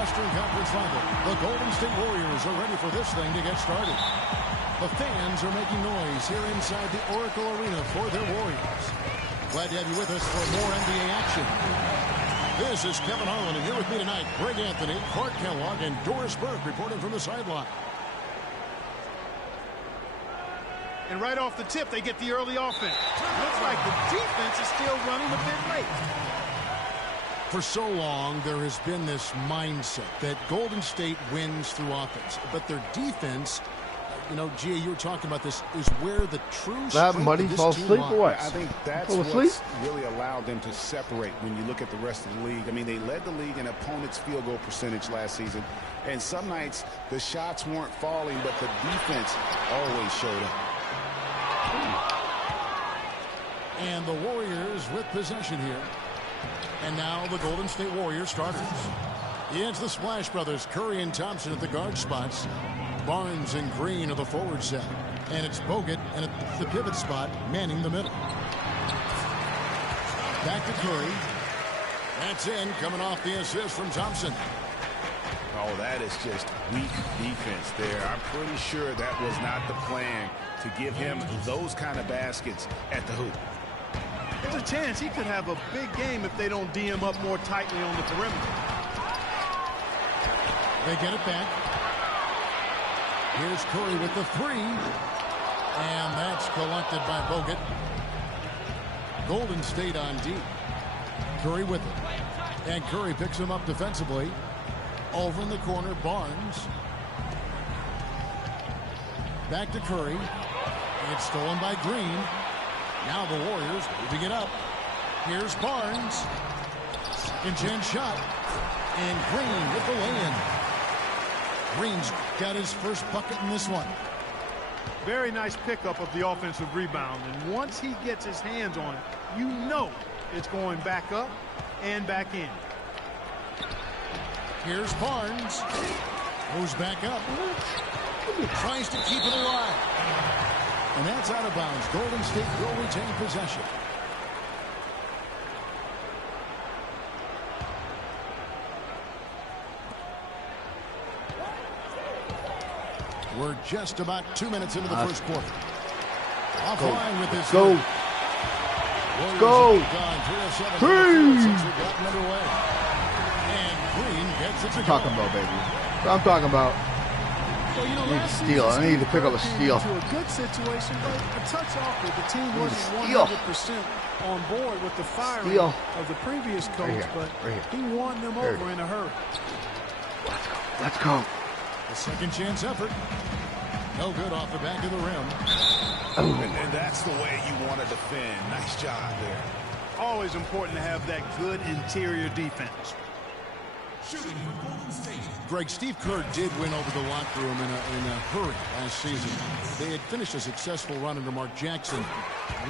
Western Conference rival. The Golden State Warriors are ready for this thing to get started. The fans are making noise here inside the Oracle Arena for their Warriors. Glad to have you with us for more NBA action. This is Kevin Harlan, and here with me tonight, Greg Anthony, Clark Kellogg, and Doris Burke reporting from the sideline. And right off the tip, they get the early offense. Looks like the defense is still running a bit late. For so long, there has been this mindset that Golden State wins through offense, but their defense, you know, Gia, you were talking about this, is where the true strength of this fall team asleep lies. or what? I think that's what's really allowed them to separate when you look at the rest of the league. I mean, they led the league in opponents' field goal percentage last season, and some nights the shots weren't falling, but the defense always showed up. And the Warriors with possession here. And now the Golden State Warriors starters. It's the Splash Brothers, Curry and Thompson at the guard spots. Barnes and Green are the forward set. And it's Bogut and at the pivot spot, manning the middle. Back to Curry. That's in, coming off the assist from Thompson. Oh, that is just weak defense there. I'm pretty sure that was not the plan to give him those kind of baskets at the hoop. There's a chance he could have a big game if they don't D him up more tightly on the perimeter. They get it back. Here's Curry with the three. And that's collected by Bogut. Golden State on D. Curry with it. And Curry picks him up defensively. Over in the corner, Barnes. Back to Curry. It's stolen by Green. Now the Warriors moving it up. Here's Barnes. In-chin shot. And Green with the lay-in. Green's got his first bucket in this one. Very nice pickup of the offensive rebound. And once he gets his hands on it, you know it's going back up and back in. Here's Barnes. Moves back up. Tries to keep it alive. And that's out of bounds. Golden State will retain possession. We're just about 2 minutes into the first quarter. Offline with this. Go. Let's go. What I'm talking about, baby. What I'm talking about. Well, you know, I need to steal. I need to pick up a steal. To a good situation, but a touch off with the team wasn't 100% on board with the firing of the previous coach, but he won them over in a hurry. Let's go. A second chance effort. No good off the back of the rim. And that's the way you want to defend. Nice job there. Always important to have that good interior defense. Greg, Steve Kerr did win over the locker room in a hurry last season. They had finished a successful run under Mark Jackson.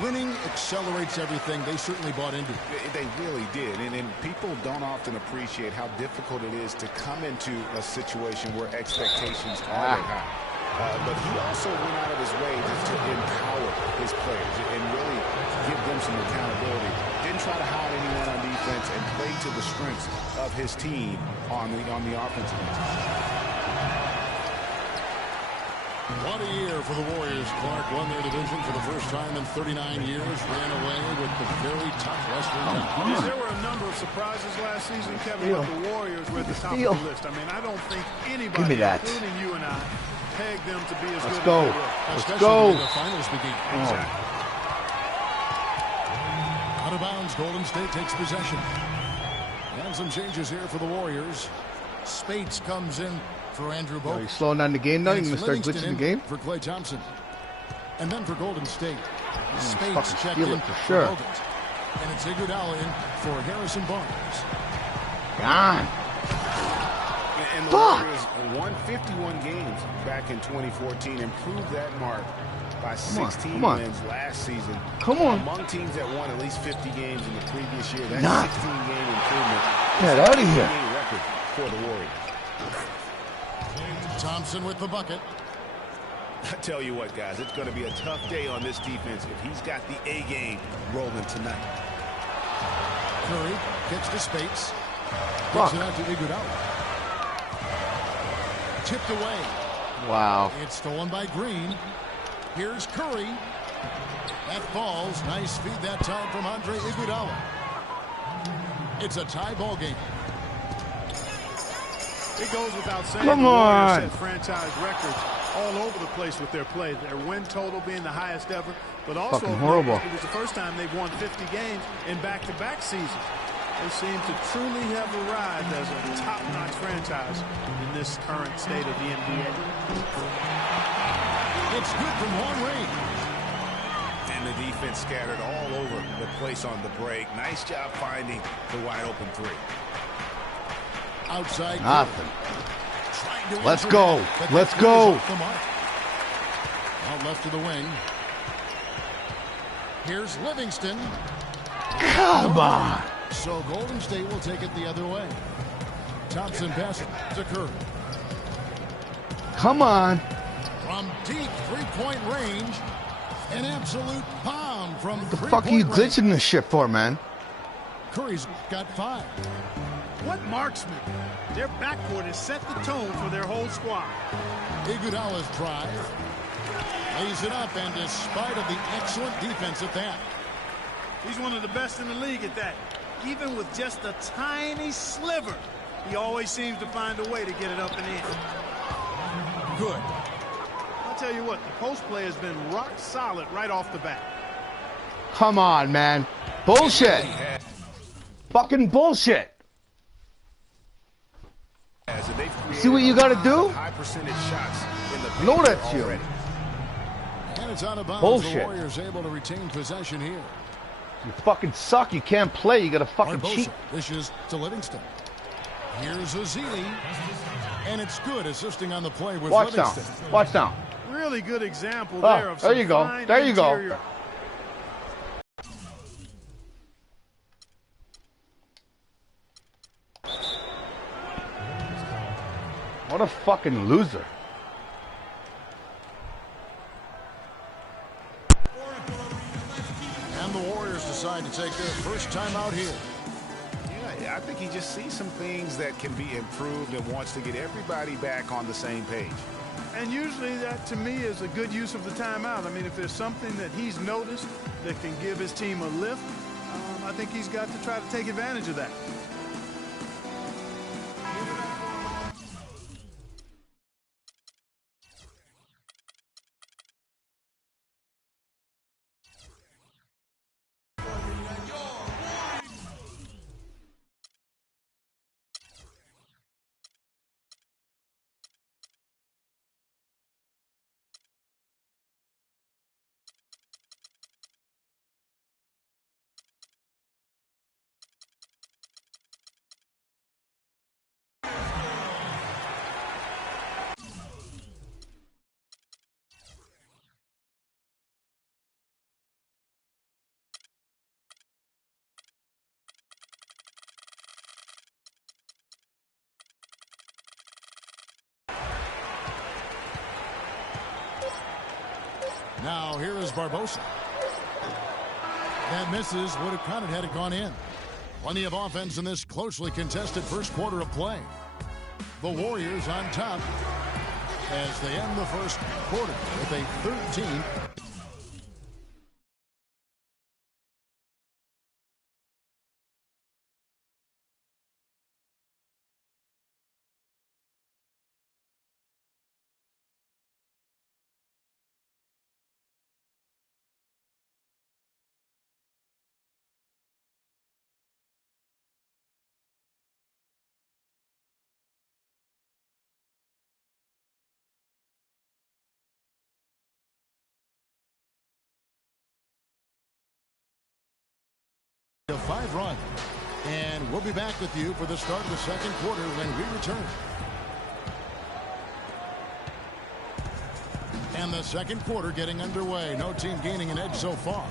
Winning accelerates everything. They certainly bought into it. They really did. And people don't often appreciate how difficult it is to come into a situation where expectations are that high. But he also went out of his way just to empower his players and really give them some accountability. Didn't try to hide anyone on defense and played to the strengths of his team on the offensive end. What a year for the Warriors. Clark won their division for the first time in 39 years. Ran away with the very top Western Conference. There were a number of surprises last season, Kevin, but the Warriors were at the top of the list. I mean, I don't think anybody, including you and I, pegged them to be as good as they were. Let's go. The finals begin. Exactly. Out of bounds, Golden State takes possession. And some changes here for the Warriors. Spates comes in for Andrew Bogut. He's slowing down the game now. You're going to start glitching the game? For Klay Thompson. And then for Golden State. Spates checked steal in it for sure. Bogut. And it's Iguodala in for Harrison Barnes. Gone. And the Warriors won 51 games back in 2014, improved that mark by 16 wins last season. Among teams that won at least 50 games in the previous year, that 16-game improvement. Get out of here. Record for the Warriors. Thompson with the bucket. I tell you what, guys, it's going to be a tough day on this defense if he's got the A game rolling tonight. Curry kicks to Spates. Kicks it out to Iguodala. tipped away. Wow. It's stolen by Green. Here's Curry. That falls. Nice feed that time from Andre Iguodala. It's a tie ball game. It goes without saying. Come the Warriors on. set franchise records all over the place with their play. Their win total being the highest ever, but also fucking horrible. It was the first time they've won 50 games in back-to-back seasons. They seem to truly have arrived as a top-notch franchise in this current state of the NBA. It's good from long range. And the defense scattered all over the place on the break. Nice job finding the wide open three. Outside. Nothing. Let's go. Let's go. Out left to the wing. Here's Livingston. Come on. So Golden State will take it the other way. Thompson passing to Curry. Come on. From deep three-point range, an absolute bomb from The fuck are you glitching this shit for, man? Curry's got 5. What marksman? Their backcourt has set the tone for their whole squad. Iguodala's drive. Lays it up, and despite of the excellent defense at that. He's one of the best in the league at that. Even with just a tiny sliver, he always seems to find a way to get it up and in. Good. I'll tell you what, the post play has been rock solid right off the bat. Come on, man. Bullshit. Fucking bullshit. See what you gotta do? High percentage shots in the Know that's you. And it's out of bounds. Bullshit. The Warriors able to retain possession here. You fucking suck. You can't play. You gotta fucking cheat. Dishes to Livingston. Here's Azili. And it's good, assisting on the play with Watch down. Livingston. Watch down. Really good example Oh, there of there some you go. fine There you go. interior. What a fucking loser. And the Warriors decide to take their first time out here. Yeah, I think he just sees some things that can be improved and wants to get everybody back on the same page. And usually that, to me, is a good use of the timeout. I mean, if there's something that he's noticed that can give his team a lift, I think he's got to try to take advantage of that. Now here is Barbosa. That misses. Would have counted had it gone in. Plenty of offense in this closely contested first quarter of play. The Warriors on top as they end the first quarter with a 13. A 5-run. And we'll be back with you for the start of the second quarter when we return. And the second quarter getting underway. No team gaining an edge so far.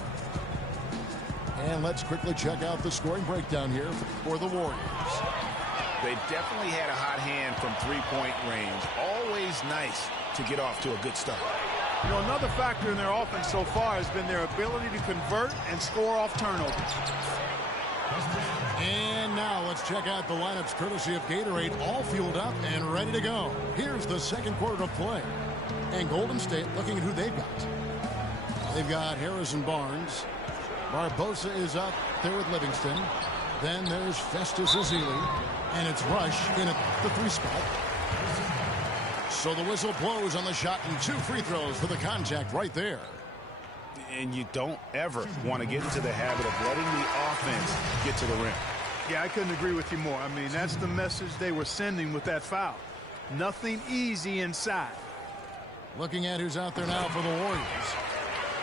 And let's quickly check out the scoring breakdown here for the Warriors. They definitely had a hot hand from three-point range. Always nice to get off to a good start. You know, another factor in their offense so far has been their ability to convert and score off turnovers. And now let's check out the lineups courtesy of Gatorade, all fueled up and ready to go. Here's the second quarter of play. And Golden State looking at who they've got. They've got Harrison Barnes. Barbosa is up there with Livingston. Then there's Festus Ezeli. And it's Rush in at the 3 spot. So the whistle blows on the shot and 2 free throws for the contact right there. And you don't ever want to get into the habit of letting the offense get to the rim. Yeah, I couldn't agree with you more. I mean, that's the message they were sending with that foul. Nothing easy inside. Looking at who's out there now for the Warriors.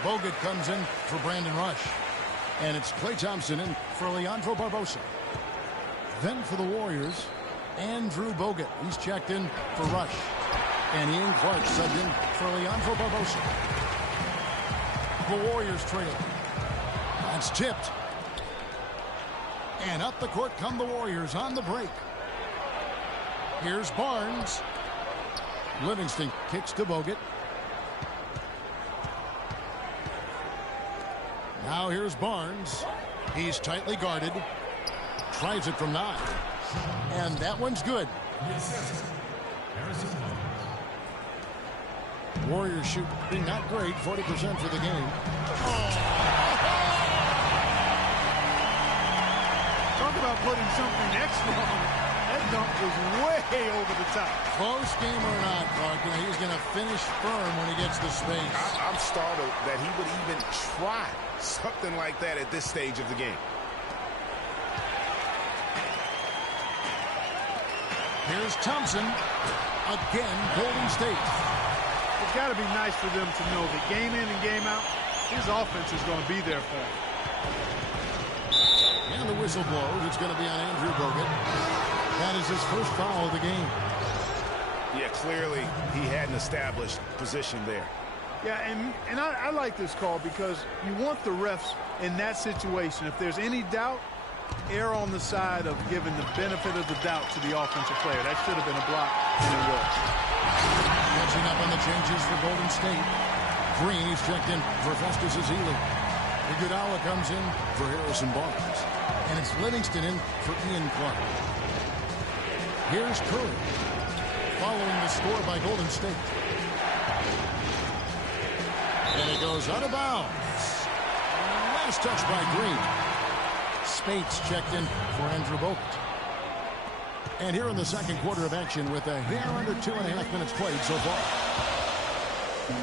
Bogut comes in for Brandon Rush. And it's Klay Thompson in for Leandro Barbosa. Then for the Warriors, Andrew Bogut. He's checked in for Rush. And Ian Clark subbed in for Leandro Barbosa. The Warriors trail. That's tipped. And up the court come the Warriors on the break. Here's Barnes. Livingston kicks to Bogut. Now here's Barnes. He's tightly guarded. Tries it from 9. And that one's good. Warriors shoot not great, 40% for the game. Talk about putting something extra on it. That dunk was way over the top. Close game or not, Clark, he's going to finish firm when he gets the space. I'm startled that he would even try something like that at this stage of the game. Here's Thompson. Again, Golden State. It's got to be nice for them to know that game in and game out, his offense is going to be there for him. And the whistle blows. It's going to be on Andrew Bogut. That is his first foul of the game. Yeah, clearly he had an established position there. Yeah, and I like this call because you want the refs in that situation. If there's any doubt, err on the side of giving the benefit of the doubt to the offensive player. That should have been a block, and it was. Catching up on the changes for Golden State. Green, he's checked in for Festus Ezeli. Iguodala comes in for Harrison Barnes. And it's Livingston in for Ian Clark. Here's Curry, following the score by Golden State. And it goes out of bounds. Last touch by Green. Spates checked in for Andrew Bogut. And here in the second quarter of action with a hair under 2.5 minutes played so far.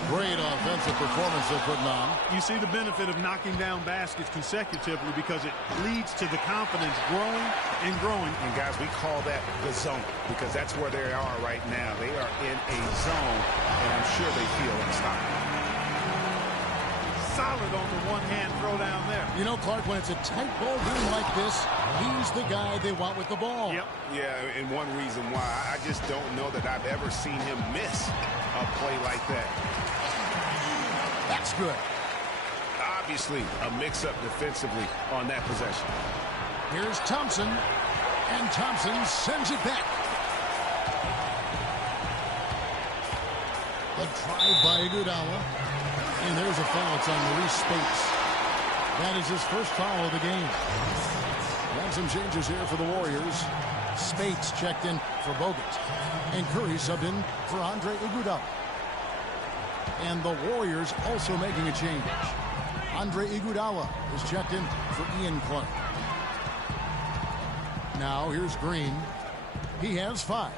Great offensive performance they're putting on. You see the benefit of knocking down baskets consecutively because it leads to the confidence growing and growing. And guys, we call that the zone because that's where they are right now. They are in a zone, and I'm sure they feel unstoppable. Solid on the one-hand throw down there. You know, Clark, when it's a tight ball game like this, he's the guy they want with the ball. Yep. Yeah, and one reason why, I just don't know that I've ever seen him miss a play like that. That's good. Obviously, a mix-up defensively on that possession. Here's Thompson, and Thompson sends it back. The drive by Iguodala. And there's a foul. It's on Maurice Spates. That is his first foul of the game. And some changes here for the Warriors. Spates checked in for Bogut. And Curry subbed in for Andre Iguodala. And the Warriors also making a change. Andre Iguodala is checked in for Ian Clark. Now here's Green. He has 5.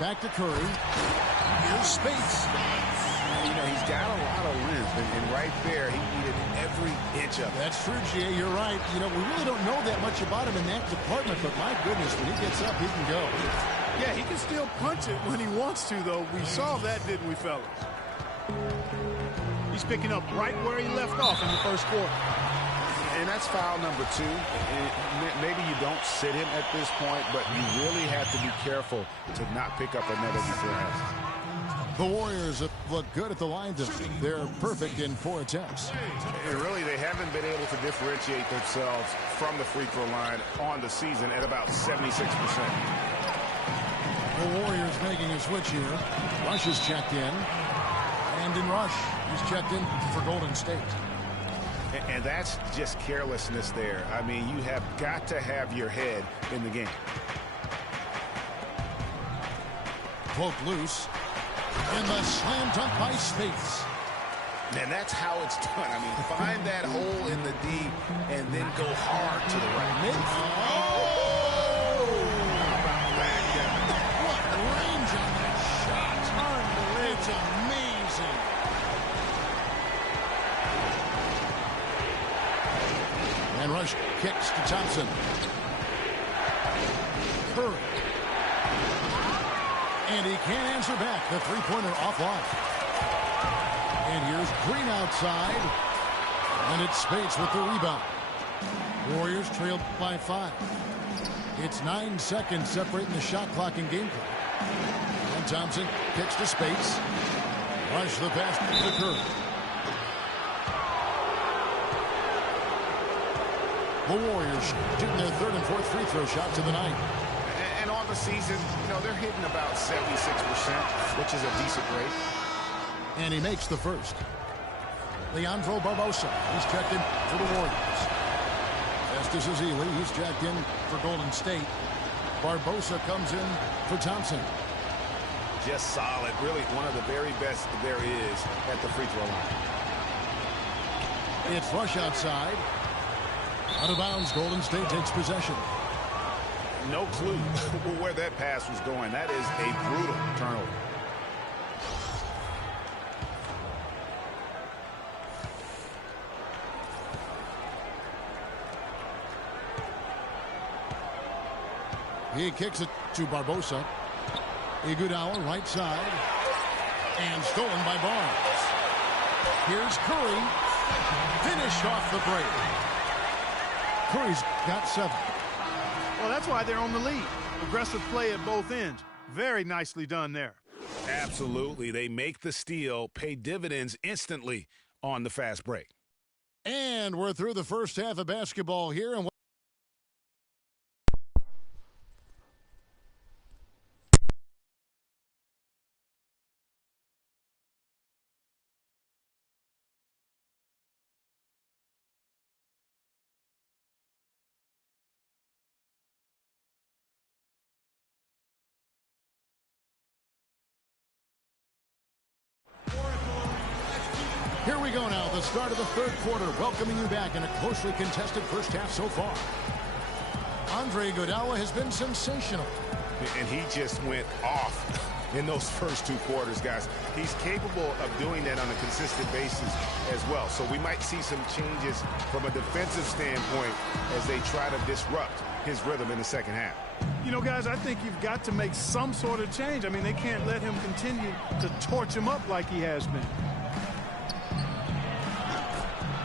Back to Curry. Here's Spates. You know, he's got a lot of length, and right there, he needed every inch of it. That's true, Jay. You're right. You know, we really don't know that much about him in that department, but my goodness, when he gets up, he can go. Yeah, he can still punch it when he wants to, though. We saw that, didn't we, fellas? He's picking up right where he left off in the first quarter. And that's foul number 2. Maybe you don't sit him at this point, but you really have to be careful to not pick up another beforehand. The Warriors look good at the line. They're perfect in 4 attempts. And really, they haven't been able to differentiate themselves from the free throw line on the season at about 76%. The Warriors making a switch here. Rush is checked in. And in Rush, he's checked in for Golden State. And that's just carelessness there. I mean, you have got to have your head in the game. Poke loose. And the slam dunk by Spates. And that's how it's done. I mean, find that hole in the D and then go hard to the right. What range on that shot. It's amazing. And Rush kicks to Thompson. Curry. And he can't answer back. The three-pointer offline. And here's Green outside. And it's Spates with the rebound. Warriors trailed by 5. It's 9 seconds separating the shot clock and game clock. And Thompson kicks to Spates. Rush the pass to Curry. The Warriors shooting their third and fourth free throw shots of the night. And on the season, you know, they're hitting about 76%, which is a decent rate. And he makes the first. Leandro Barbosa, he's checked in for the Warriors. Festus Ezeli, he's checked in for Golden State. Barbosa comes in for Thompson. Just solid, really one of the very best there is at the free throw line. It's Rush outside. Out of bounds, Golden State takes possession. No clue where that pass was going. That is a brutal turnover. He kicks it to Barbosa. Iguodala right side. And stolen by Barnes. Here's Curry. Finished off the break. Curry's got 7. Well, that's why they're on the lead. Aggressive play at both ends. Very nicely done there. Absolutely. They make the steal, pay dividends instantly on the fast break. And we're through the first half of basketball here. And here we go now, the start of the third quarter, welcoming you back in a closely contested first half so far. Andre Iguodala has been sensational. And he just went off in those first 2 quarters, guys. He's capable of doing that on a consistent basis as well. So we might see some changes from a defensive standpoint as they try to disrupt his rhythm in the second half. You know, guys, I think you've got to make some sort of change. I mean, they can't let him continue to torch him up like he has been.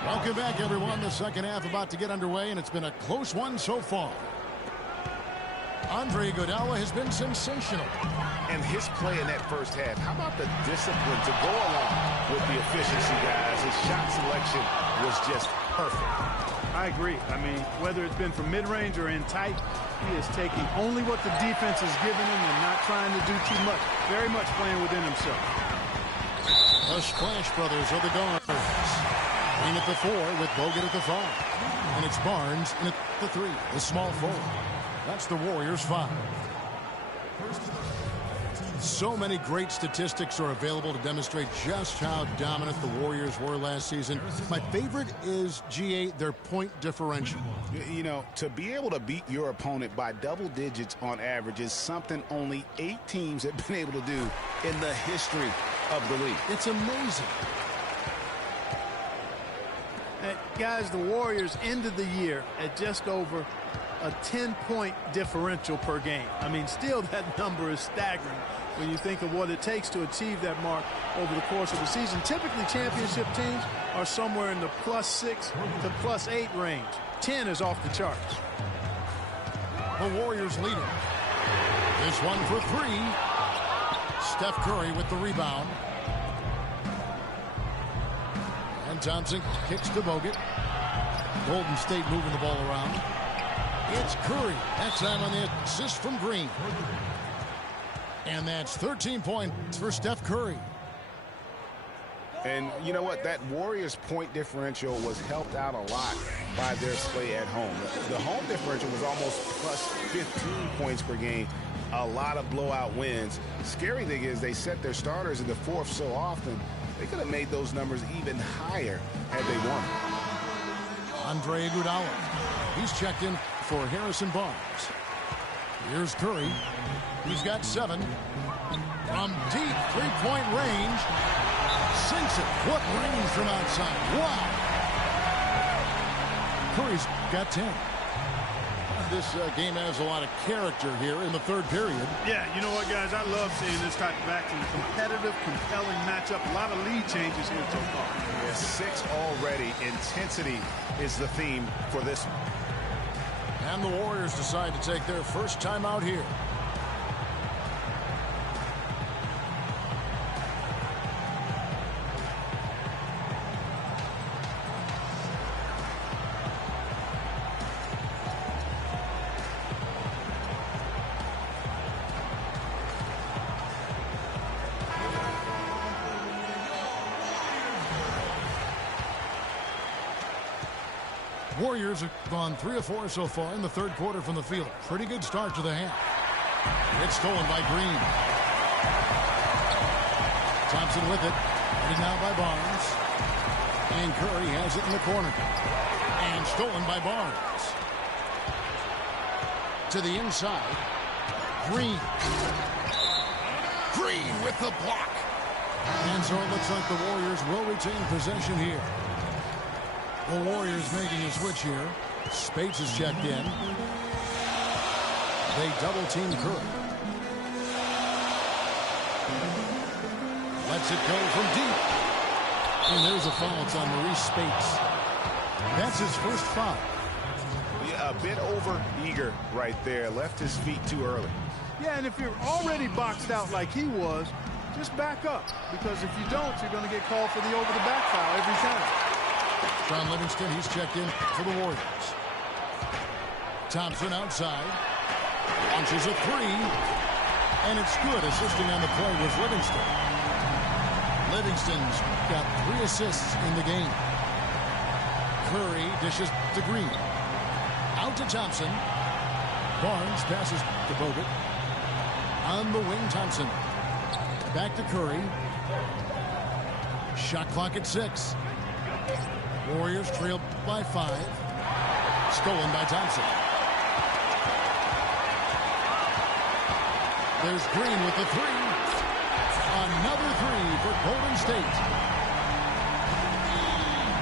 Welcome back, everyone. The second half about to get underway, and it's been a close one so far. Andre Iguodala has been sensational. And his play in that first half, how about the discipline to go along with the efficiency, guys? His shot selection was just perfect. I agree. I mean, whether it's been from mid-range or in tight, he is taking only what the defense has given him and not trying to do too much. Very much playing within himself. The Splash Brothers are the guards. Green at the 4 with Bogut at the 5. And it's Barnes in at the 3, the small forward. That's the Warriors' 5. So many great statistics are available to demonstrate just how dominant the Warriors were last season. My favorite is, GA, their point differential. You know, to be able to beat your opponent by double digits on average is something only 8 teams have been able to do in the history of the league. It's amazing. Guys, the Warriors ended the year at just over a 10-point differential per game. I mean, still that number is staggering when you think of what it takes to achieve that mark over the course of the season. Typically, championship teams are somewhere in the +6 to +8 range. 10 is off the charts. The Warriors leading. This one for 3. Steph Curry with the rebound. And Thompson kicks to Bogut. Golden State moving the ball around. It's Curry. That time on the assist from Green. And that's 13 points for Steph Curry. And you know what? That Warriors point differential was helped out a lot by their play at home. The home differential was almost plus 15 points per game. A lot of blowout wins. Scary thing is they set their starters in the fourth so often, they could have made those numbers even higher had they won. Andre Iguodala. He's checked in for Harrison Barnes. Here's Curry. He's got 7. From deep three-point range. Sinks it. What range from outside. Wow. Curry's got 10. This game has a lot of character here in the third period. Yeah, you know what, guys? I love seeing this type of action. A competitive, compelling matchup. A lot of lead changes here so far. Yeah, 6 already. Intensity is the theme for this one. And the Warriors decide to take their first time out here. Warriors have gone 3 of 4 so far in the third quarter from the field. Pretty good start to the half. It's stolen by Green. Thompson with it. Headed now by Barnes. And Curry has it in the corner. And stolen by Barnes. To the inside. Green. Green with the block. And so it looks like the Warriors will retain possession here. The Warriors making a switch here. Spates is checked in. They double-team Curry. Lets it go from deep. And there's a foul. It's on Maurice Spates. That's his first foul. Yeah, a bit over-eager right there. Left his feet too early. Yeah, and if you're already boxed out like he was, just back up. Because if you don't, you're going to get called for the over-the-back foul every time. John Livingston, he's checked in for the Warriors. Thompson outside. Launches a 3. And it's good. Assisting on the play was Livingston. Livingston's got 3 assists in the game. Curry dishes to Green. Out to Thompson. Barnes passes to Bogut. On the wing, Thompson. Back to Curry. Shot clock at 6. Warriors trail by 5. Stolen by Thompson. There's Green with the 3. Another 3 for Golden State.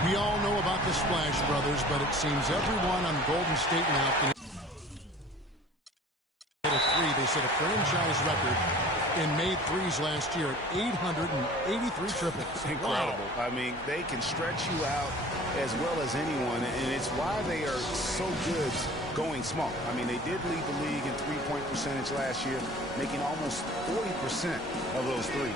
We all know about the Splash Brothers, but it seems everyone on Golden State now can hit a 3. They set a franchise record and made 3s last year at 883 triples. Incredible. Wow. I mean, they can stretch you out as well as anyone, and it's why they are so good going small. I mean, they did lead the league in three-point percentage last year, making almost 40% of those threes.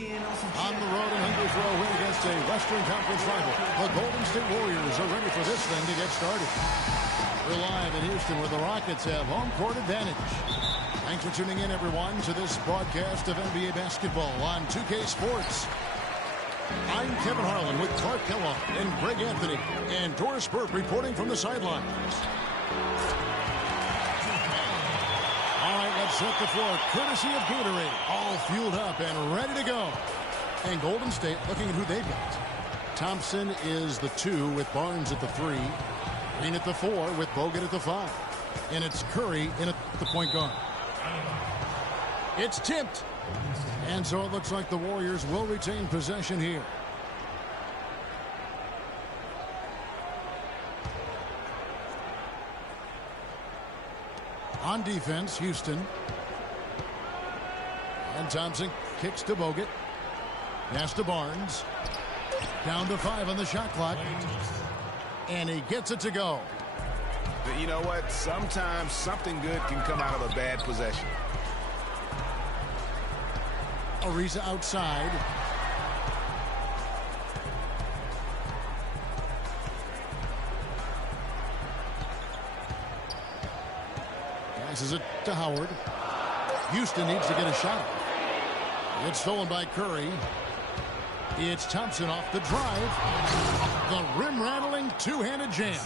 On the road, an hungry for a win against a Western Conference rival. The Golden State Warriors are ready for this thing to get started. We're live in Houston where the Rockets have home court advantage. Thanks for tuning in, everyone, to this broadcast of NBA basketball on 2K Sports. I'm Kevin Harlan with Clark Kellogg and Greg Anthony and Doris Burke reporting from the sidelines. All right, let's set the floor courtesy of Gatorade. All fueled up and ready to go. And Golden State looking at who they've got. Thompson is the 2 with Barnes at the 3. Green at the 4 with Bogut at the 5. And it's Curry in at the point guard. It's tipped. And so it looks like the Warriors will retain possession here. On defense, Houston. And Thompson kicks to Bogut. Pass to Barnes. Down to 5 on the shot clock. And he gets it to go. You know what? Sometimes something good can come out of a bad possession. Ariza outside. Passes it to Howard. Houston needs to get a shot. It's stolen by Curry. It's Thompson off the drive. The rim-rattling two-handed jam.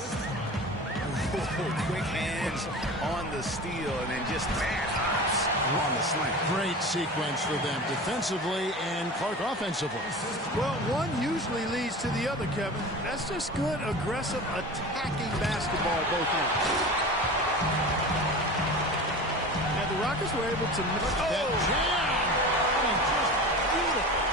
Quick hands on the steal and then just bad hops on the slant. Great sequence for them defensively and Clark offensively. Well, one usually leads to the other, Kevin. That's just good, aggressive, attacking basketball both ends. And the Rockets were able to... That jam! I mean, just beautiful.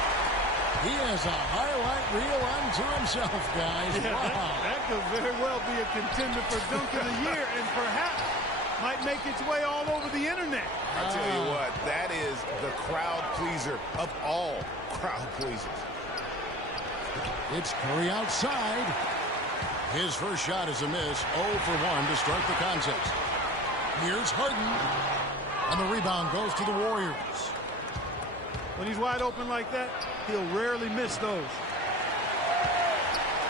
He has a highlight reel unto himself, guys. Yeah, wow. that could very well be a contender for Dunk of the Year and perhaps might make its way all over the internet. I tell you what, that is the crowd pleaser of all crowd pleasers. It's Curry outside. His first shot is a miss. 0 for 1 to start the contest. Here's Harden. And the rebound goes to the Warriors. When he's wide open like that, he'll rarely miss those.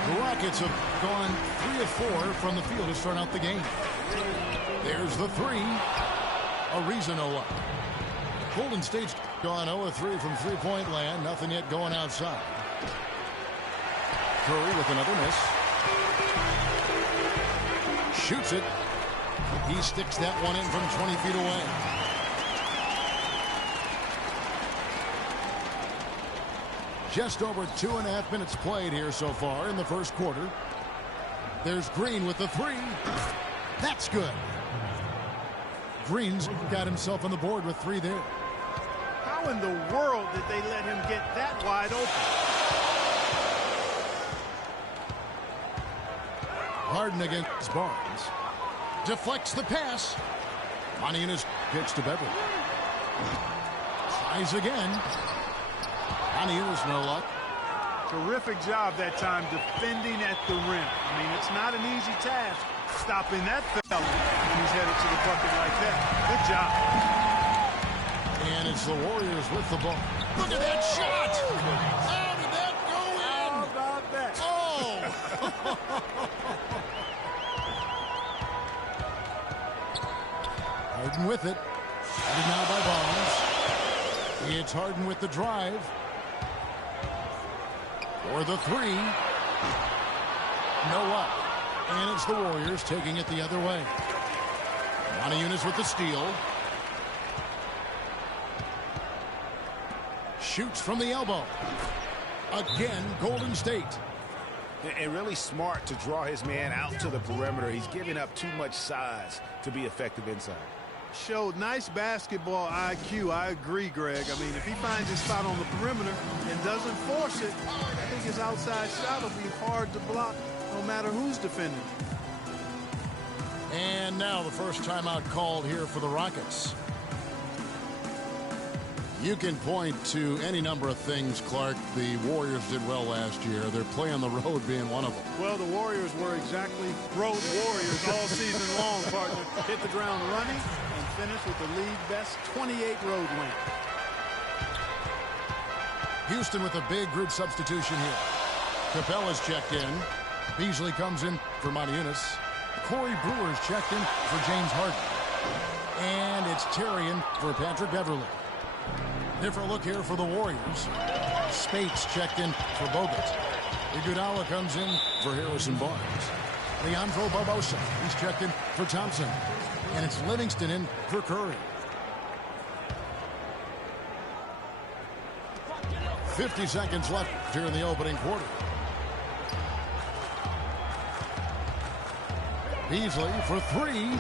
The Rockets have gone 3 of 4 from the field to start out the game. There's the 3. Ariza no luck. Golden State's gone 0 of 3 from three-point land. Nothing yet going outside. Curry with another miss. Shoots it. He sticks that one in from 20 feet away. Just over 2.5 minutes played here so far in the first quarter. There's Green with the 3. That's good. Green's got himself on the board with 3 there. How in the world did they let him get that wide open? Harden against Barnes. Deflects the pass. Manianis kicks to Beverly. Tries again. Manianis no luck. Terrific job that time defending at the rim. I mean, it's not an easy task stopping that fella when he's headed to the bucket like that. Good job. And it's the Warriors with the ball. Look at that shot! How did that go in? How about that? Oh! Harden with it. Headed now by Barnes. It's Harden with the drive. For the 3. No luck. And it's the Warriors taking it the other way. Manianis with the steal. Shoots from the elbow. Again, Golden State. And really smart to draw his man out to the perimeter. He's giving up too much size to be effective inside. Showed nice basketball IQ. I agree, Greg. I mean, if he finds his spot on the perimeter and doesn't force it, I think his outside shot will be hard to block no matter who's defending. And now the first timeout called here for the Rockets. You can point to any number of things, Clark, the Warriors did well last year. Their play on the road being one of them. Well, the Warriors were exactly road warriors all season long, partner. Hit the ground running and finished with the league best 28 road win. Houston with a big group substitution here. Capella's checked in. Beasley comes in for Montiunas. Corey Brewer's checked in for James Harden. And it's Terrian for Patrick Beverly. Different look here for the Warriors. Spates checked in for Bogut. Iguodala comes in for Harrison Barnes. Leandro Barbosa, he's checked in for Thompson. And it's Livingston in for Curry. 50 seconds left here in the opening quarter. Beasley for three.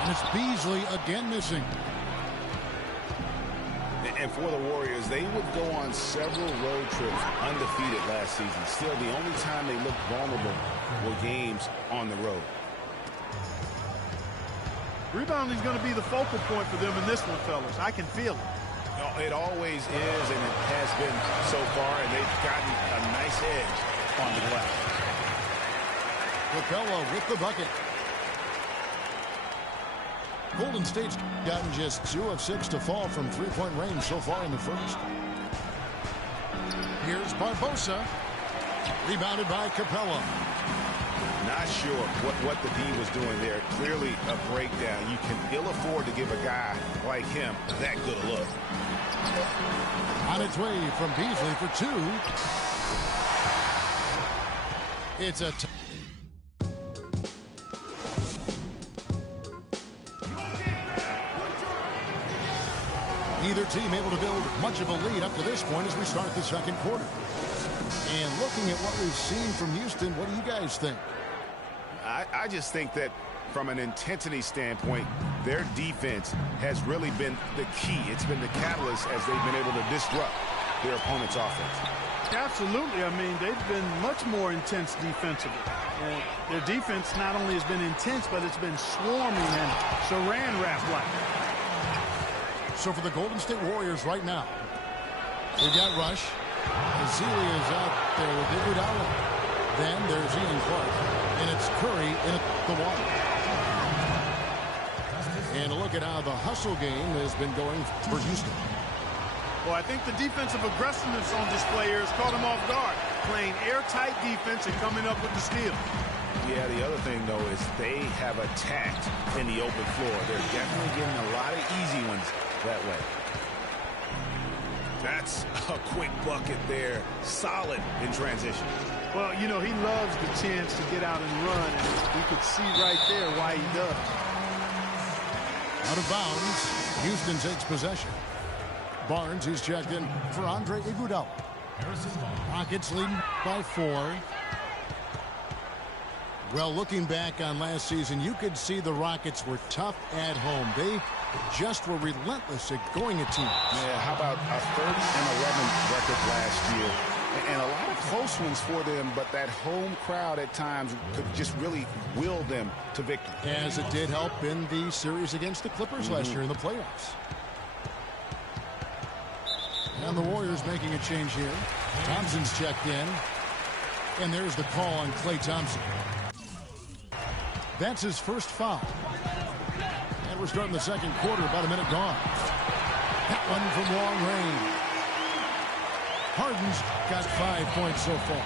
And it's Beasley again missing. And for the Warriors, they would go on several road trips undefeated last season. Still, the only time they looked vulnerable were games on the road. Rebounding is going to be the focal point for them in this one, fellas. I can feel it. It always is, and it has been so far, and they've gotten a nice edge on the glass. Capella with the bucket. Golden State's gotten just 2 of 6 to fall from three-point range so far in the first. Here's Barbosa. Rebounded by Capella. Not sure what the D was doing there. Clearly a breakdown. You can ill afford to give a guy like him that good a look. On its way from Beasley for 2. It's a neither team able to build much of a lead up to this point as we start the second quarter. And looking at what we've seen from Houston, what do you guys think? I just think that from an intensity standpoint, their defense has really been the key. It's been the catalyst as they've been able to disrupt their opponent's offense. Absolutely. I mean, they've been much more intense defensively. And their defense not only has been intense, but it's been swarming and saran wrap-like. So for the Golden State Warriors right now, we got Rush. Azili is out there with Iguodala. Then there's Ian Clark. And it's Curry in the water. And a look at how the hustle game has been going for Houston. Well, I think the defensive aggressiveness on display here has caught them off guard. Playing airtight defense and coming up with the steal. Yeah, the other thing, though, is they have attacked in the open floor. They're definitely getting a lot of easy ones that way. That's a quick bucket there. Solid in transition. Well, you know, he loves the chance to get out and run, and we could see right there why he does. Out of bounds, Houston takes possession. Barnes is checked in for Andre Iguodala. Rockets leading by 4. Well, looking back on last season, you could see the Rockets were tough at home. They just were relentless at going at teams. Yeah, how about a 30-11 record last year? And a lot of close ones for them, but that home crowd at times could just really will them to victory. As it did help in the series against the Clippers last year in the playoffs. And the Warriors making a change here. Thompson's checked in. And there's the call on Klay Thompson. That's his first foul. And we're starting the second quarter, about a minute gone. That one from long range. Harden's got 5 points so far.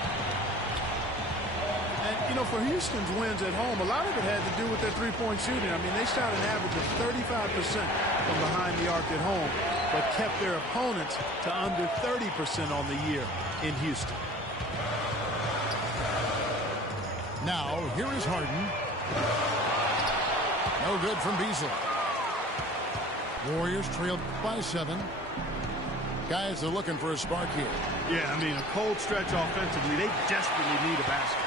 And, you know, for Houston's wins at home, a lot of it had to do with their three-point shooting. I mean, they shot an average of 35% from behind the arc at home, but kept their opponents to under 30% on the year in Houston. Now, here is Harden. No good from Beasley. Warriors trailed by 7. Guys are looking for a spark here. Yeah, I mean, a cold stretch offensively. They desperately need a basket.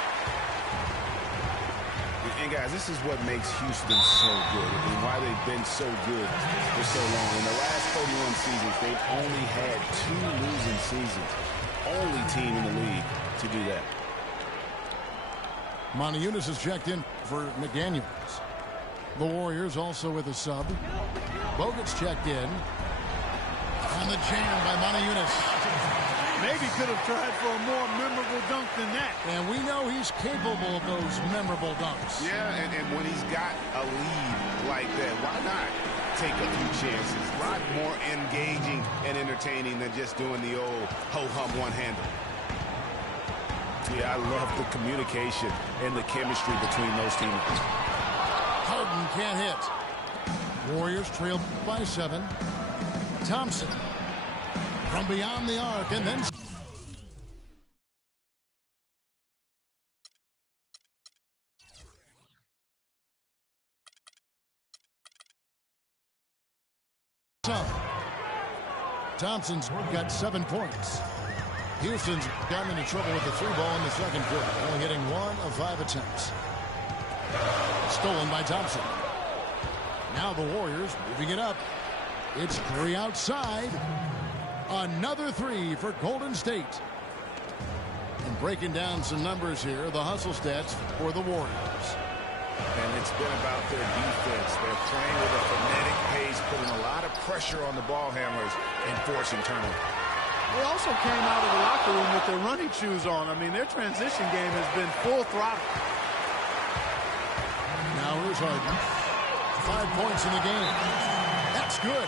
And, guys, this is what makes Houston so good and why they've been so good for so long. In the last 31 seasons, they've only had 2 losing seasons. Only team in the league to do that. Montiunas is checked in for McDaniels. The Warriors also with a sub. Bogut's checked in. And the jam by Montiunas. Maybe could have tried for a more memorable dunk than that. And we know he's capable of those memorable dunks. Yeah, and when he's got a lead like that, why not take a few chances? A lot more engaging and entertaining. entertaining than just doing the old ho-hum one-hander. Yeah, I love the communication and the chemistry between those teammates. Harden can't hit. Warriors trail by 7. Thompson from beyond the arc, and then Thompson's got 7 points. Houston's gotten into trouble with the 3-ball in the second quarter, only hitting 1 of 5 attempts. Stolen by Thompson. Now the Warriors moving it up. It's 3 outside. Another 3 for Golden State. And breaking down some numbers here, the hustle stats for the Warriors. And it's been about their defense. They're playing with a frenetic pace, putting a lot of pressure on the ball handlers and forcing turnovers. They also came out of the locker room with their running shoes on. I mean, their transition game has been full throttle. Now here's Harden. 5 points in the game. That's good.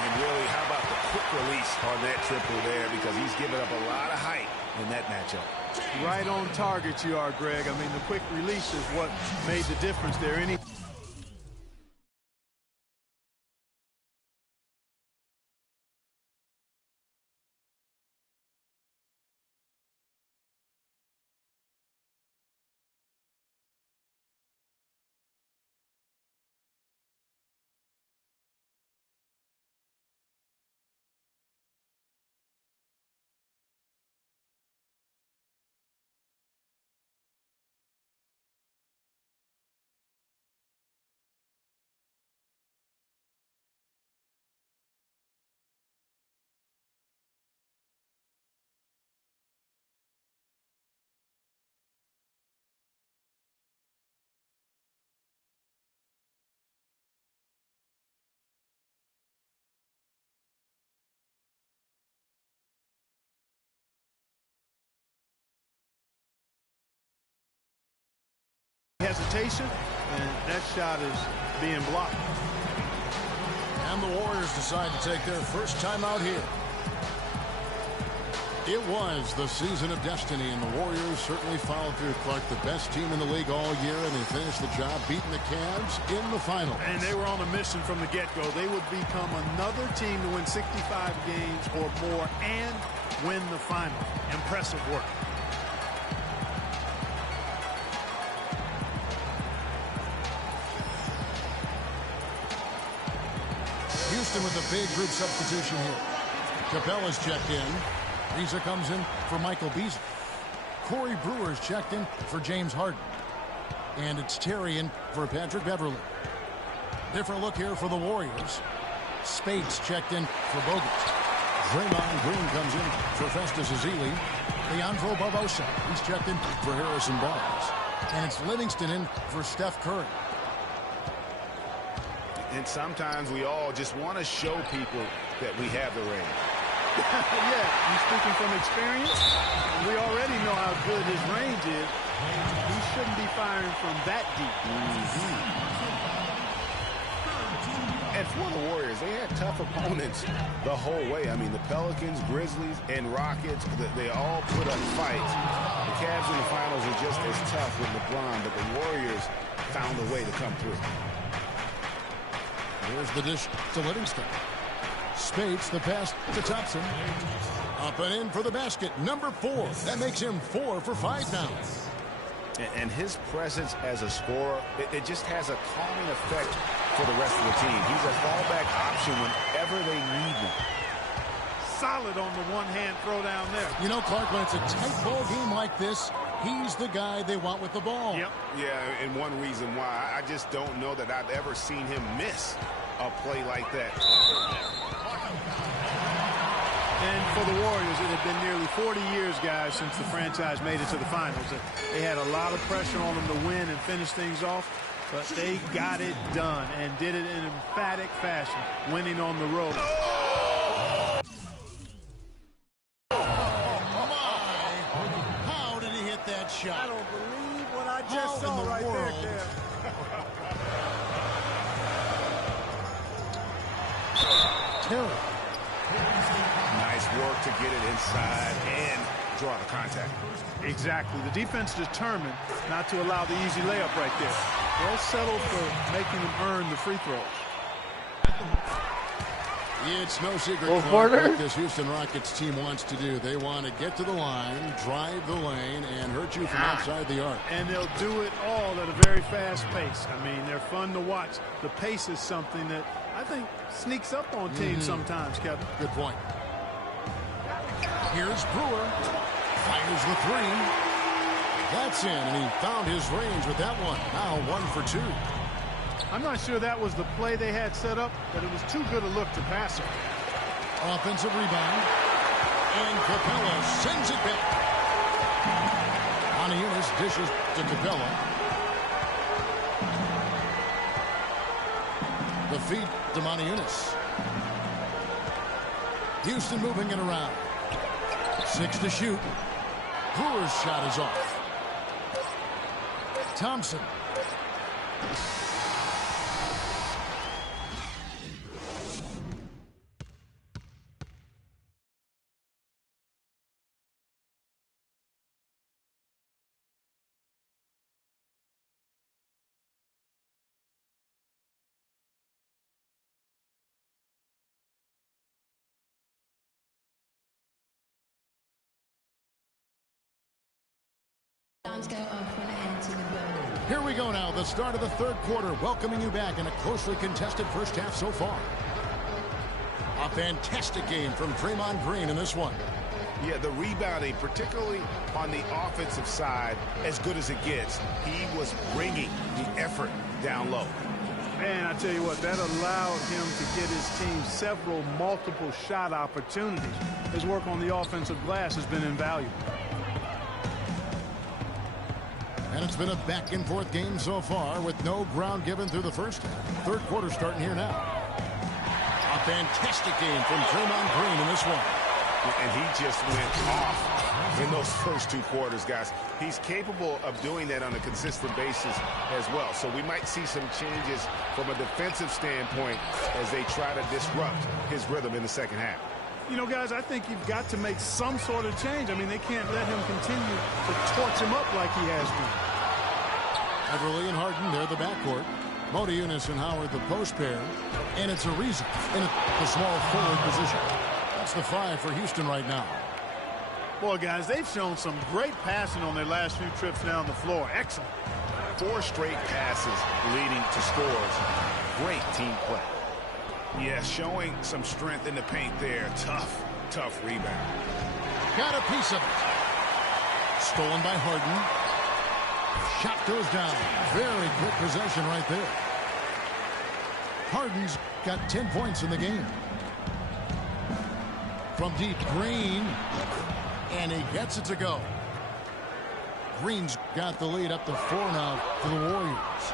And really, how about the quick release on that triple there, because he's given up a lot of height in that matchup. Right on target you are, Greg. I mean, the quick release is what made the difference there. Hesitation, and that shot is being blocked. And the Warriors decide to take their first time out here. It was the season of destiny, and the Warriors certainly followed through. Clark, the best team in the league all year, and they finished the job beating the Cavs in the finals. And they were on a mission from the get-go. They would become another team to win 65 games or more and win the final. Impressive work. Houston with a big group substitution here. Capella's checked in. Reza comes in for Michael Beasley. Corey Brewer's checked in for James Harden. And it's Terry in for Patrick Beverley. Different look here for the Warriors. Spades checked in for Bogut. Draymond Green comes in for Festus Ezeli. Leandro Barbosa, he's checked in for Harrison Barnes. And it's Livingston in for Steph Curry. And sometimes we all just want to show people that we have the range. Yeah, he's speaking from experience. We already know how good his range is. He shouldn't be firing from that deep. And for the Warriors, they had tough opponents the whole way. I mean, the Pelicans, Grizzlies, and Rockets, they all put up fights. The Cavs in the finals are just as tough with LeBron, but the Warriors found a way to come through. Here's the dish to Livingston. Spates the pass to Thompson. Up and in for the basket. Number 4. That makes him 4 for 5 now. And his presence as a scorer, it just has a calming effect for the rest of the team. He's a fallback option whenever they need him. Solid on the one-hand throw down there. You know, Clark, when it's a tight ball game like this, he's the guy they want with the ball. Yep. Yeah, and one reason why, I just don't know that I've ever seen him miss a play like that. And for the Warriors, it had been nearly 40 years, guys, since the franchise made it to the finals. They had a lot of pressure on them to win and finish things off, but they got it done and did it in emphatic fashion, winning on the road. Shot. I don't believe what I just saw right there. Terry. to get it inside and draw the contact. Exactly. The defense determined not to allow the easy layup right there. They'll settle for making them earn the free throws. It's no secret what this Houston Rockets team wants to do. They want to get to the line, drive the lane, and hurt you from outside the arc. And they'll do it all at a very fast pace. I mean, they're fun to watch. The pace is something that I think sneaks up on teams sometimes, Kevin. Good point. Here's Brewer. Fires the three. That's in, and he found his range with that one. Now 1 for 2. I'm not sure that was the play they had set up, but it was too good a look to pass it. Offensive rebound. And Capella sends it back. Aniunas dishes to Capella. The feed to Aniunas. Houston moving it around. 6 to shoot. Brewer's shot is off. Thompson. Here we go now, the start of the third quarter, welcoming you back in a closely contested first half so far. A fantastic game from Draymond Green in this one. Yeah, the rebounding, particularly on the offensive side, as good as it gets. He was bringing the effort down low. Man, I tell you what, that allowed him to get his team several multiple shot opportunities. His work on the offensive glass has been invaluable. And it's been a back-and-forth game so far with no ground given through the first half. Third quarter starting here now. A fantastic game from Draymond Green in this one. And he just went off in those first 2 quarters, guys. He's capable of doing that on a consistent basis as well. So we might see some changes from a defensive standpoint as they try to disrupt his rhythm in the second half. You know, guys, I think you've got to make some sort of change. I mean, they can't let him continue to torch him up like he has been. Everly and Harden, they're the backcourt. Modiunas and Howard, the post pair. And it's Ariza in the small forward position. That's the 5 for Houston right now. Boy, guys, they've shown some great passing on their last few trips down the floor. Excellent. 4 straight passes leading to scores. Great team play. Yeah, showing some strength in the paint there. Tough rebound. Got a piece of it. Stolen by Harden. Shot goes down. Very quick possession right there. Harden's got 10 points in the game. From deep, Green. And he gets it to go. Green's got the lead up to 4 now for the Warriors.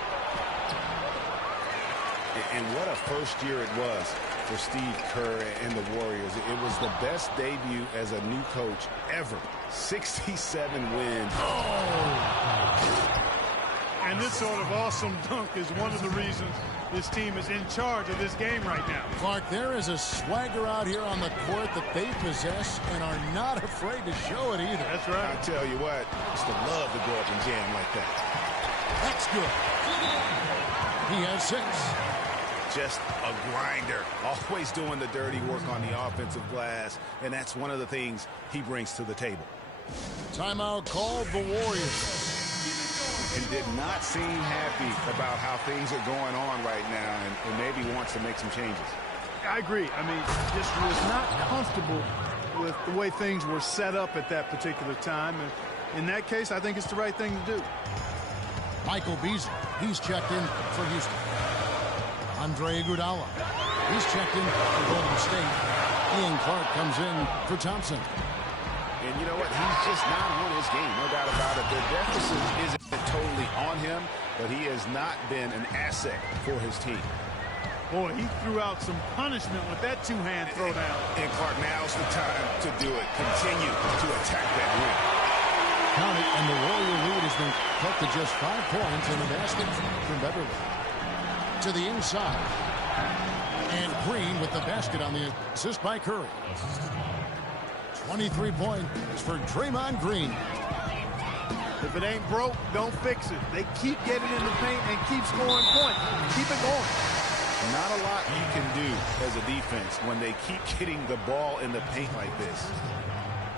And what a first year it was for Steve Kerr and the Warriors. It was the best debut as a new coach ever. 67 wins. And this sort of awesome dunk is one of the reasons this team is in charge of this game right now. Clark, there is a swagger out here on the court that they possess and are not afraid to show it either. That's right. I tell you what, it's the love to go up and jam like that. That's good. He has 6. Just a grinder, always doing the dirty work on the offensive glass, and that's one of the things he brings to the table. Timeout called the Warriors. And did not seem happy about how things are going on right now, and maybe wants to make some changes. I agree. I mean, just was not comfortable with the way things were set up at that particular time. And in that case, I think it's the right thing to do. Michael Beasley, he's checked in for Houston. Andre Iguodala, he's checked in for Golden State. Ian Clark comes in for Thompson. And you know what? He's just not on his game, no doubt about it. The deficit isn't totally on him, but he has not been an asset for his team. Boy, he threw out some punishment with that 2-hand throwdown. And Clark, now's the time to do it. Continue to attack that rim. Count it, and the Warrior lead has been cut to just 5 points in the basket from Beverly. To the inside. And Green with the basket on the assist by Curry. 23 points for Draymond Green. If it ain't broke, don't fix it. They keep getting in the paint and keep scoring points. Keep it going. Not a lot you can do as a defense when they keep getting the ball in the paint like this.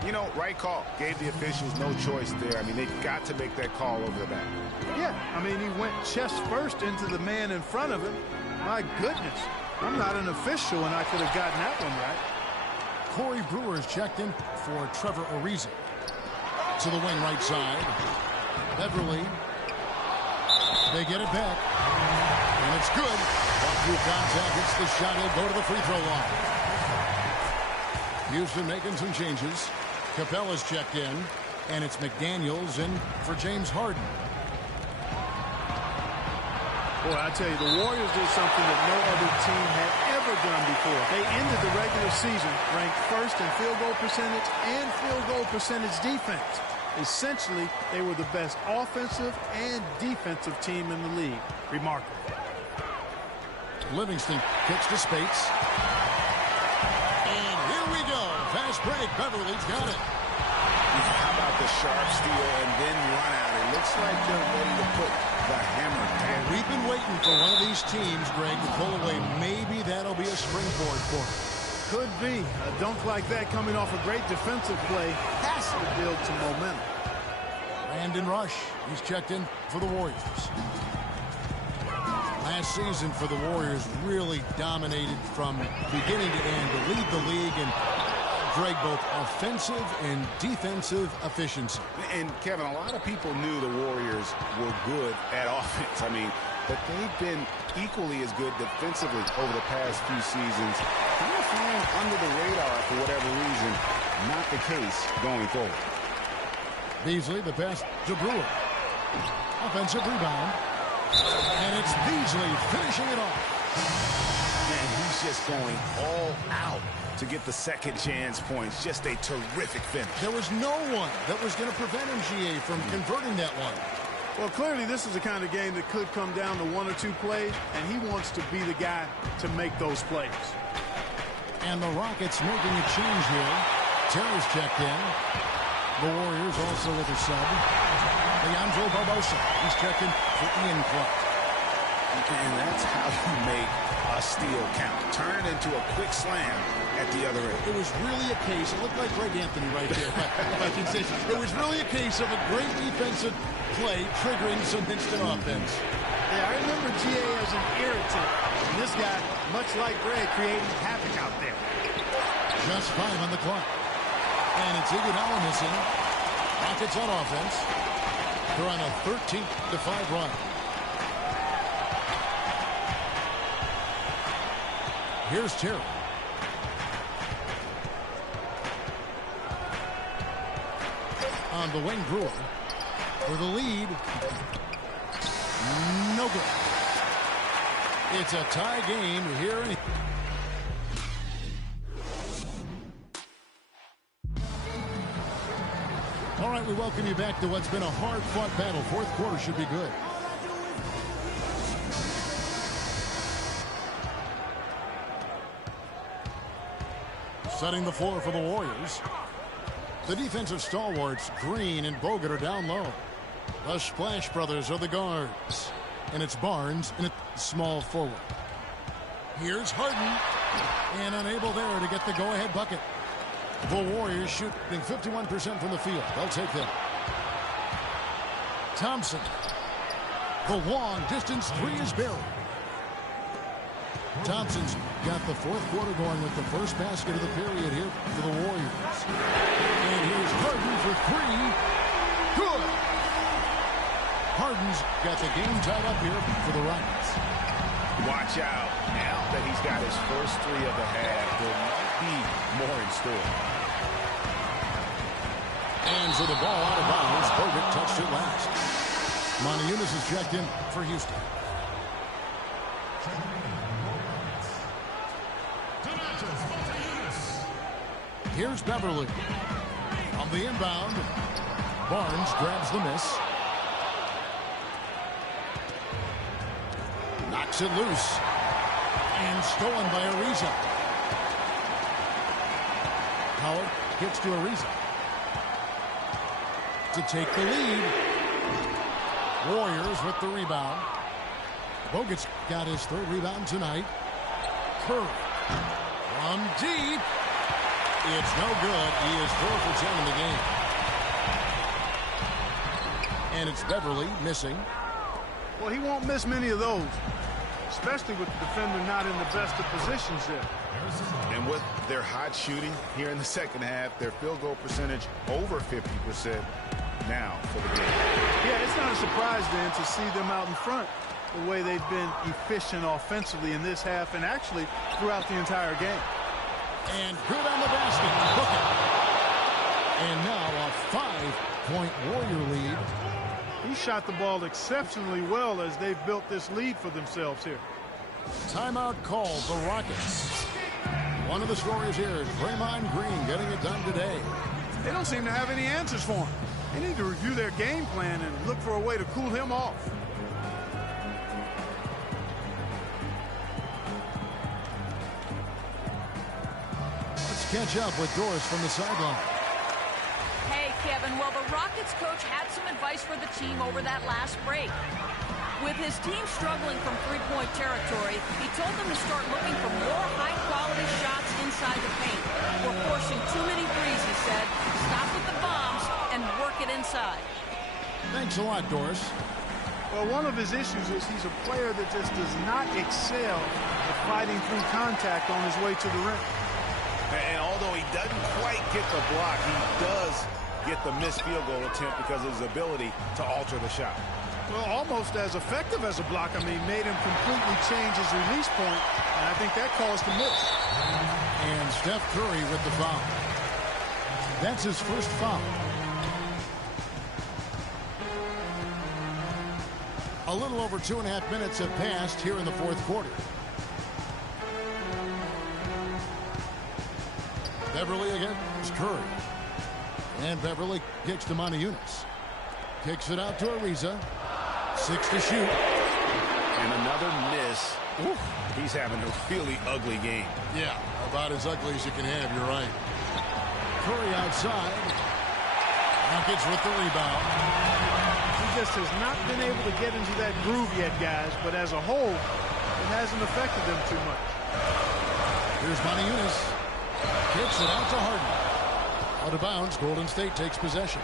You know, right call. Gave the officials no choice there. I mean, they've got to make that call over the back. Yeah, I mean, he went chest first into the man in front of him. My goodness. I'm not an official, and I could have gotten that one right. Corey Brewer's checked in for Trevor Ariza. To the wing right side. Beverly. They get it back. And it's good. Walk through contact. Hits the shot. He'll go to the free throw line. Houston making some changes. Capella's checked in. And it's McDaniels in for James Harden. Boy, I tell you, the Warriors did something that no other team had ever done before. They ended the regular season ranked first in field goal percentage and field goal percentage defense. Essentially, they were the best offensive and defensive team in the league. Remarkable. Livingston kicks to Spates. And here we go. Fast break. Beverly's got it. How about the sharp steal and then run out? It looks like they're ready to put the hammer down. We've been waiting for one of these teams, Greg, to pull away. Maybe that'll be a springboard for them. Could be. A dunk like that coming off a great defensive play has to build some momentum. Brandon Rush, he's checked in for the Warriors. Last season for the Warriors really dominated from beginning to end to lead the league and Greg, both offensive and defensive efficiency. And Kevin, a lot of people knew the Warriors were good at offense. I mean, but they've been equally as good defensively over the past few seasons. Kind of flying under the radar for whatever reason. Not the case going forward. Beasley, the pass to Brewer. Offensive rebound. And it's Beasley finishing it off. Man, he's just going all out to get the second chance points. Just a terrific finish. There was no one that was going to prevent him, GA, from converting that one. Well, clearly this is the kind of game that could come down to one or two plays, and he wants to be the guy to make those plays. And the Rockets making a change here. Terry's checked in. The Warriors also with a sub. Leandro Barbosa. He's checked in for Ian Clark. And that's how you make a steal count. Turn it into a quick slam at the other end. It was really a case, it looked like Greg Anthony right there, if I can say. It was really a case of a great defensive play triggering some instant offense. Yeah, I remember GA as an irritant. And this guy, much like Greg, creating havoc out there. Just 5 on the clock. And it's Iguodala missing. Rockets on offense. They're on a 13-5 run. Here's Terry. On the wing, Brewer. For the lead. No good. It's a tie game here. All right, we welcome you back to what's been a hard-fought battle. Fourth quarter should be good. Setting the floor for the Warriors. The defensive stalwarts, Green and Bogut, are down low. The Splash Brothers are the guards. And it's Barnes and it's small forward. Here's Harden. And unable there to get the go-ahead bucket. The Warriors shooting 51% from the field. They'll take that. Thompson. The long distance three is buried. Thompson's got the fourth quarter going with the first basket of the period here for the Warriors. And here's Harden for three. Good. Harden's got the game tied up here for the Rockets. Watch out. Now that he's got his first three of the half, there might be more in store. And so the ball out of bounds. Bogut touched it last. Monteunitas is checked in for Houston. Here's Beverly. On the inbound, Barnes grabs the miss. Knocks it loose. And stolen by Ariza. Howard gets to Ariza. To take the lead. Warriors with the rebound. Bogut's got his third rebound tonight. Curry from deep. It's no good. He is 4 for 10 in the game. And it's Beverly missing. Well, he won't miss many of those, especially with the defender not in the best of positions there. And with their hot shooting here in the second half, their field goal percentage over 50% now for the game. Yeah, it's not a surprise then to see them out in front the way they've been efficient offensively in this half and actually throughout the entire game. And good on the basket. Book it. And now a 5-point Warrior lead. He shot the ball exceptionally well as they've built this lead for themselves here. Timeout called the Rockets. One of the stories here is Draymond Green getting it done today. They don't seem to have any answers for him. They need to review their game plan and look for a way to cool him off. Let's catch up with Doris from the sideline. Hey, Kevin. Well, the Rockets coach had some advice for the team over that last break. With his team struggling from three-point territory, he told them to start looking for more high-quality shots inside the paint. We're forcing too many threes, he said. Stop with the bombs and work it inside. Thanks a lot, Doris. Well, one of his issues is he's a player that just does not excel at fighting through contact on his way to the rim. And although he doesn't quite get the block, he does get the missed field goal attempt because of his ability to alter the shot. Well, almost as effective as a block. I mean, made him completely change his release point, and I think that caused the miss. And Steph Curry with the foul. That's his first foul. A little over 2.5 minutes have passed here in the fourth quarter. Beverly against Curry. And Beverly kicks to Montejunas. Kicks it out to Ariza. 6 to shoot. And another miss. Oof. He's having a really ugly game. Yeah, about as ugly as you can have, you're right. Curry outside. Rockets with the rebound. He just has not been able to get into that groove yet, guys, but as a whole, it hasn't affected them too much. Here's Montejunas. Kicks it out to Harden. Out of bounds, Golden State takes possession.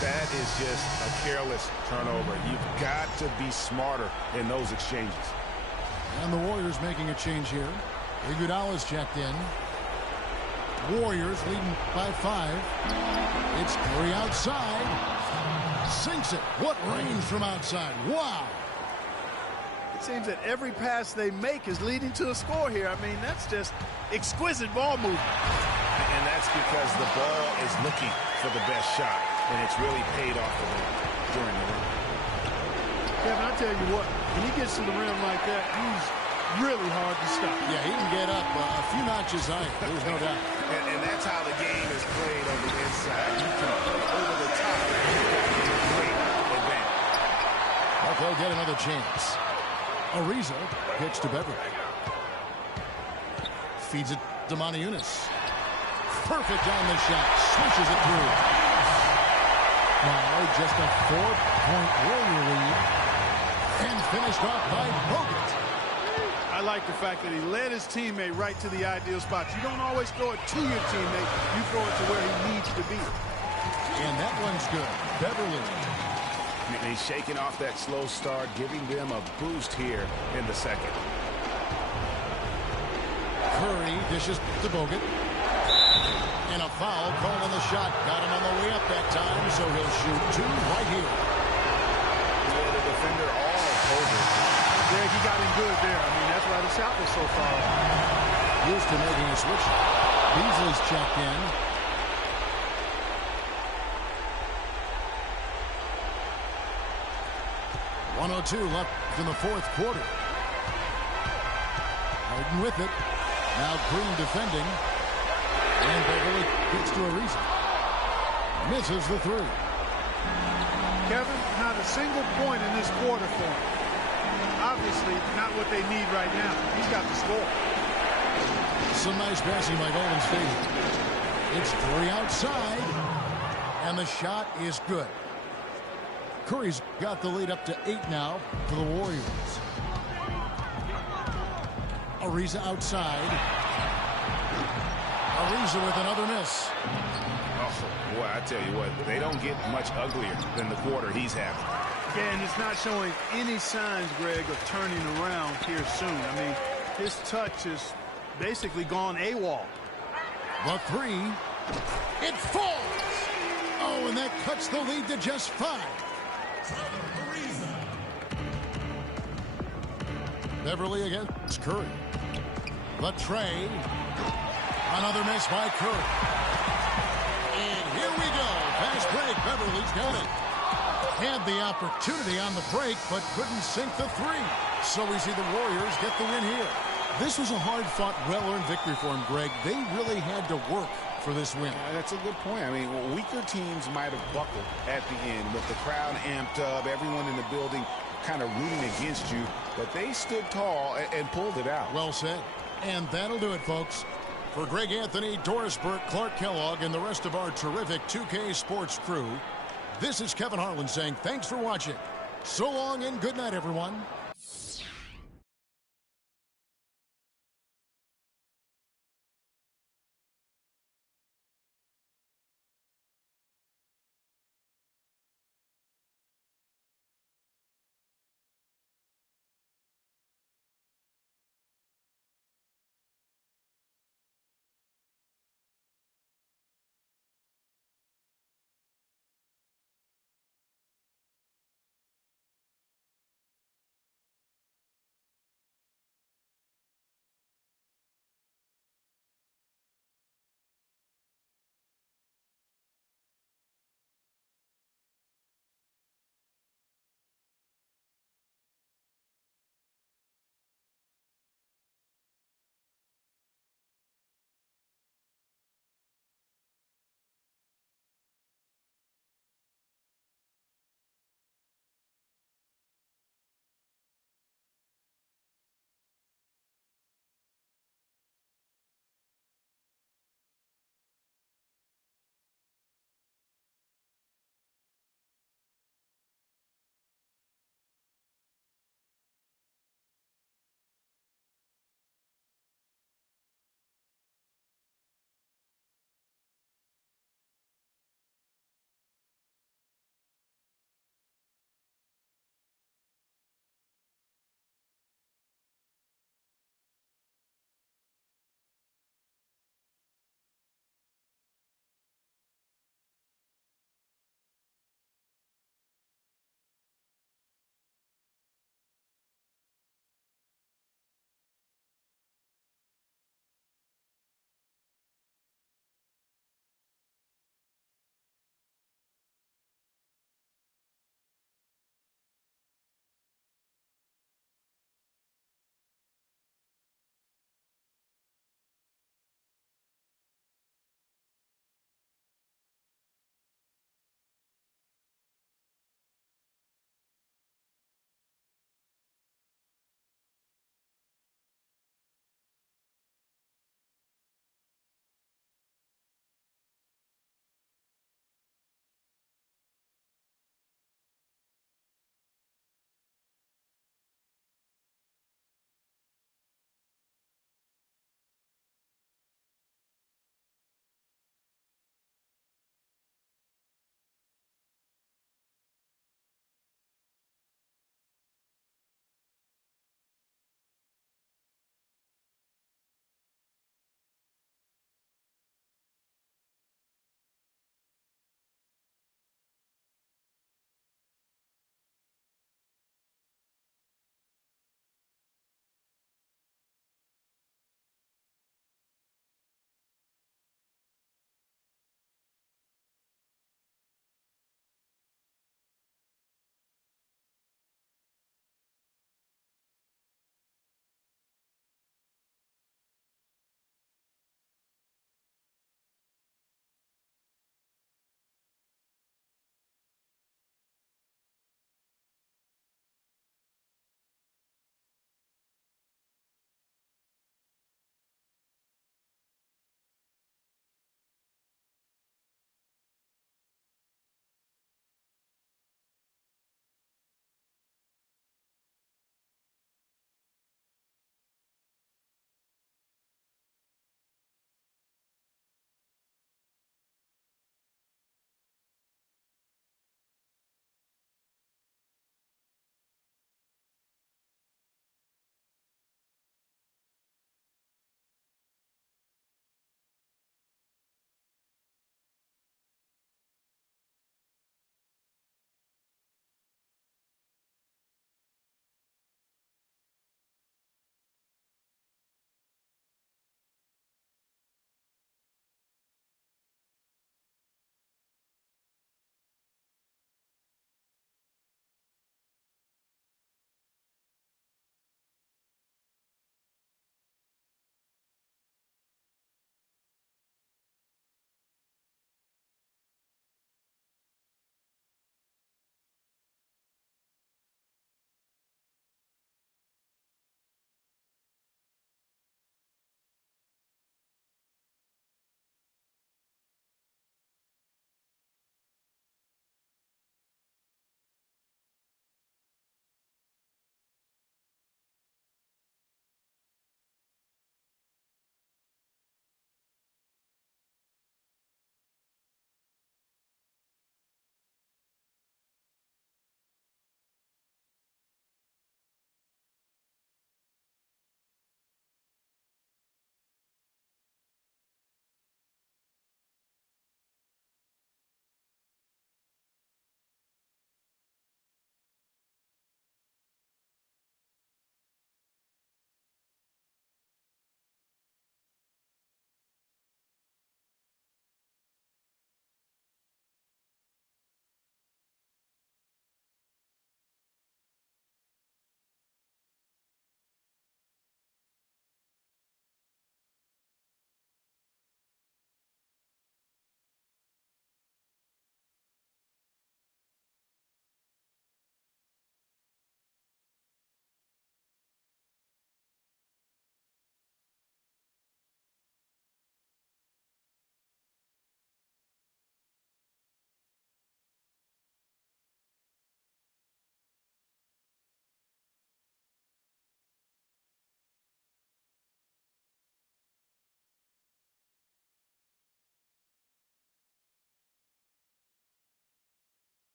That is just a careless turnover. You've got to be smarter in those exchanges. And the Warriors making a change here. Iguodala's checked in. Warriors leading by 5. It's Curry outside. Sinks it. What range from outside. Wow. It seems that every pass they make is leading to a score here. I mean, that's just exquisite ball movement. And that's because the ball is looking for the best shot, and it's really paid off for them during the run. Kevin, I tell you what, when he gets to the rim like that, he's really hard to stop. Yeah, he can get up a few notches higher. There's no doubt. And that's how the game is played on the inside. You can play over the top. You've got a great advantage. But they'll get another chance. Ariza kicks to Beverly. Feeds it to Montejunas. Perfect on the shot. Swishes it through. Now just a 4-point Warrior lead. And finished off by Bogut. I like the fact that he led his teammate right to the ideal spot. You don't always throw it to your teammate. You throw it to where he needs to be. And that one's good. Beverly. And he's shaking off that slow start, giving them a boost here in the second. Curry dishes to Bogut. And a foul called on the shot. Got him on the way up that time, so he'll shoot 2 right here. Yeah, the defender all over. Greg, he got him good there. I mean, that's why the shot was so far. Houston making a switch. Beasley's checked in. .102 left in the fourth quarter. Harden with it. Now Green defending. And Beverly gets to Ariza. Misses the 3. Kevin, not a single point in this quarter for him. Obviously, not what they need right now. He's got the score. Some nice passing by Golden State. It's 3 outside, and the shot is good. Curry's got the lead up to 8 now for the Warriors. Ariza outside. Ariza with another miss. Oh, boy, I tell you what, they don't get much uglier than the quarter he's having. Yeah, and it's not showing any signs, Greg, of turning around here soon. I mean, his touch is basically gone AWOL. The 3. It falls. Oh, and that cuts the lead to just 5. Beverly against Curry. The tray. Another miss by Curry. And here we go. Fast break. Beverly's got it. Had the opportunity on the break, but couldn't sink the 3. So we see the Warriors get the win here. This was a hard-fought, well-earned victory for him, Greg. They really had to work for this win. That's a good point. I mean, weaker teams might have buckled at the end with the crowd amped up, everyone in the building kind of rooting against you, but they stood tall and pulled it out. Well said. And that'll do it, folks. For Greg Anthony, Doris Burke, Clark Kellogg, and the rest of our terrific 2K Sports crew, this is Kevin Harlan saying thanks for watching. So long and good night, everyone.